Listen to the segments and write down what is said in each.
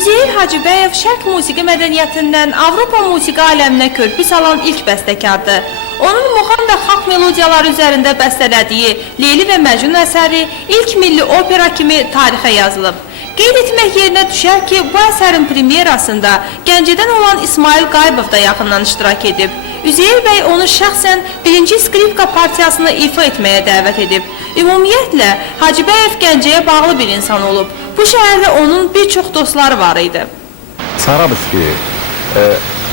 Üzeyir Hacıbəyev şərq musiqi mədəniyyətindən Avropa musiqi aləminə körpü salan ilk bəstəkardır. Onun muğam və xalq melodiyaları üzərində bəstələdiyi Leyli və Məcnun əsəri ilk milli opera kimi tarixə yazılıb. Qeyd etmək yerinə düşər ki, bu əsərin premyerasında Gəncədən olan İsmail Qayıbov da yaxından iştirak edib. Üzeyir bəy onu şəxsən 1-ci skripka partiyasını ifa etməyə dəvət edib. Ümumiyyətlə, Hacıbəyev Gəncəyə bağlı bir insan olub. Bu şəhərdə onun bir çox dostları var idi. Sarabski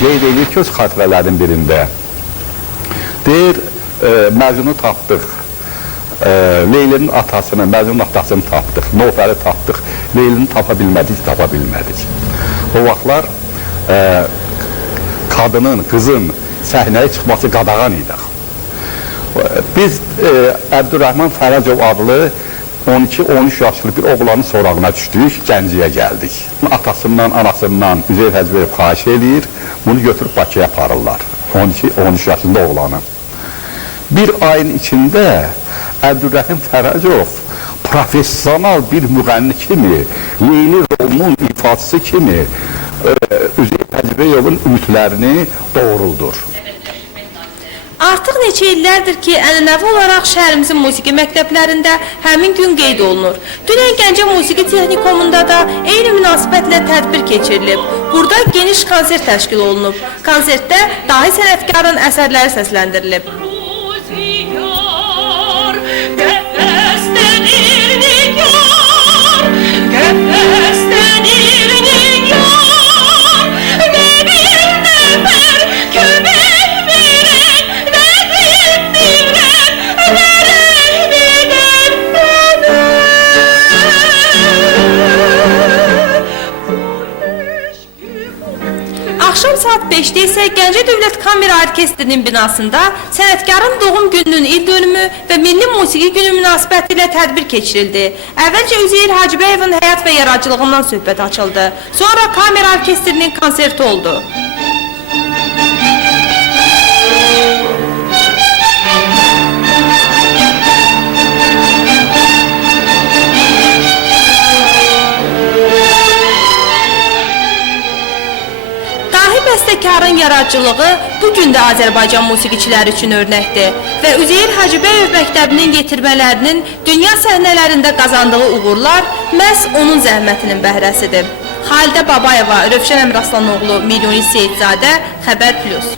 qeyd edir ki, öz xatirələrin birində deyir, Məcnunu tapdıq, Leylinin atasını, Məcnunun atasını tapdıq, Nofəli tapdıq, Leylini tapa bilmədik. O vaxtlar qadının, qızın səhnəyə çıxması qadağan idi. Biz Əbdürrəhman Fərəcov adlı 12-13 yaşlı bir oğlanın sorağına düşdük, Gəncəyə gəldik. Atasından, anasından Üzeyir Hacıbəyev xahiş edir, bunu götürüb Bakıya aparırlar, 12-13 yaşında oğlanı. Bir ayın içində Əbdürrəhim Fərəcov profesional bir müğənni kimi, Leyli rolunun ifadəsi kimi Üzeyir Hacıbəyevin ümidlərini doğruldur. Artıq neçə illərdir ki, ənənəvi olaraq şəhərimizin musiqi məktəblərində həmin gün qeyd olunur. Dünən Gəncə Musiqi Texnikumunda da eyni münasibətlə tədbir keçirilib. Burada geniş konsert təşkil olunub. Konsertdə dahi sənətkarın əsərləri səsləndirilib. Axşam saat 5-də isə Gəncə Dövlət Kamera Orkestrinin binasında sənətkarın doğum gününün il dönümü və Milli Musiqi Günü münasibəti ilə tədbir keçirildi. Əvvəlcə Üzeyir Hacıbəyevin həyat və yaradıcılığından söhbət açıldı. Sonra Kamera Orkestrinin konserti oldu. Bəstəkarın yaradıcılığı bugün də Azərbaycan musiqiçiləri üçün örnəkdir və Üzeyir Hacıbəyev məktəbinin yetirmələrinin dünya səhnələrində qazandığı uğurlar məhz onun zəhmətinin bəhrəsidir. Xalidə Babayeva, Rövşən Əmraslanoğlu, Milyoni Seyidzadə, Xəbər Plus.